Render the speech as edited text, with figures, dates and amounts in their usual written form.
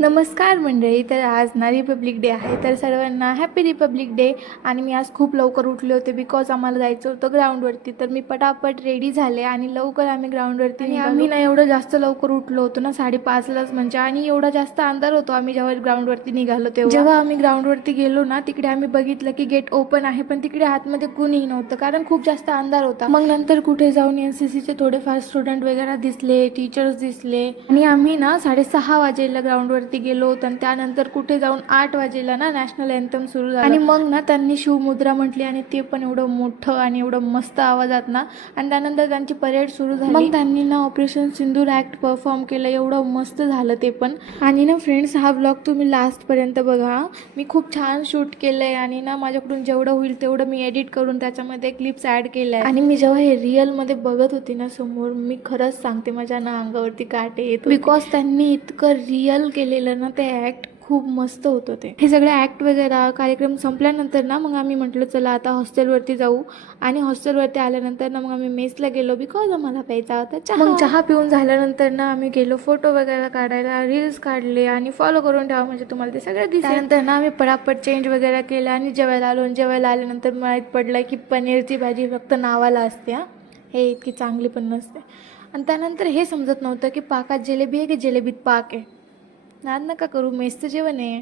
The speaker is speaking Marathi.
नमस्कार मंडळी. तर आज ना रिपब्लिक डे आहे, तर सर्वांना हॅपी रिपब्लिक डे. आणि मी आज खूप लवकर उठले होते बिकॉज आम्हाला जायचं होतं ग्राउंडवरती. तर मी पटापट रेडी झाले आणि लवकर आम्ही ग्राउंडवरती आणि आम्ही ना एवढं जास्त लवकर उठलो होतो ना, 5:30लाच म्हणजे. आणि एवढा जास्त अंधार होतो आम्ही जेव्हा ग्राउंडवरती निघालो तेव्हा. जेव्हा आम्ही ग्राउंडवरती गेलो ना, तिकडे आम्ही बघितलं की गेट ओपन आहे, पण तिकडे आतमध्ये कुणीही नव्हतं कारण खूप जास्त अंधार होता. मग नंतर कुठे जाऊन एनसीसीचे थोडेफार स्टुडंट वगैरे दिसले, टीचर्स दिसले आणि आम्ही ना 6:30 वाजेला ग्राउंडवरती गेलो होतो. आणि त्यानंतर कुठे जाऊन 8 वाजेला ना नॅशनल अँथम सुरू झालं आणि मग ना त्यांनी शिवमुद्रा म्हटली आणि ते पण एवढं मोठं आणि एवढं मस्त आवाजात ना. आणि त्यानंतर त्यांची परेड सुरू झाली. मग त्यांनी ना ऑपरेशन सिंदूर ॲक्ट परफॉर्म केलं, एवढं मस्त झालं ते पण. आणि ना फ्रेंड्स, हा ब्लॉग तुम्ही लास्टपर्यंत बघा. मी खूप छान शूट केलं आहे आणि ना माझ्याकडून जेवढं होईल तेवढं मी एडिट करून त्याच्यामध्ये क्लिप्स ॲड केल्या आहे. आणि मी जेव्हा हे रिअलमध्ये बघत होती ना समोर, मी खरंच सांगते माझ्या ना अंगावरती काटे येत बिकॉज त्यांनी इतकं रिअल केलेलं ना ते ॲक्ट. खूप मस्त होतं ते. हे सगळे ॲक्ट वगैरे कार्यक्रम संपल्यानंतर ना मग आम्ही म्हटलं चला आता हॉस्टेलवरती जाऊ. आणि हॉस्टेलवरती आल्यानंतर ना मग आम्ही मेसला गेलो बिकॉज आम्हाला प्यायचा होता चहा. मग चहा पिऊन झाल्यानंतर ना आम्ही गेलो फोटो वगैरे काढायला, रील्स काढले. आणि फॉलो करून ठेवा म्हणजे तुम्हाला ते सगळं दिसेल. त्यानंतर ना आम्ही पटापट चेंज वगैरे केलं आणि जेवायला आलो. आणि जेवायला आल्यानंतर माहीत पडलं की पनीरची भाजी फक्त नावाला असते, हे इतकी चांगली पण नसते. आणि त्यानंतर हे समजत नव्हतं की पाकात जिलेबी आहे की जिलेबीत पाक आहे. नाद नका करू, मेसचं जेवण आहे.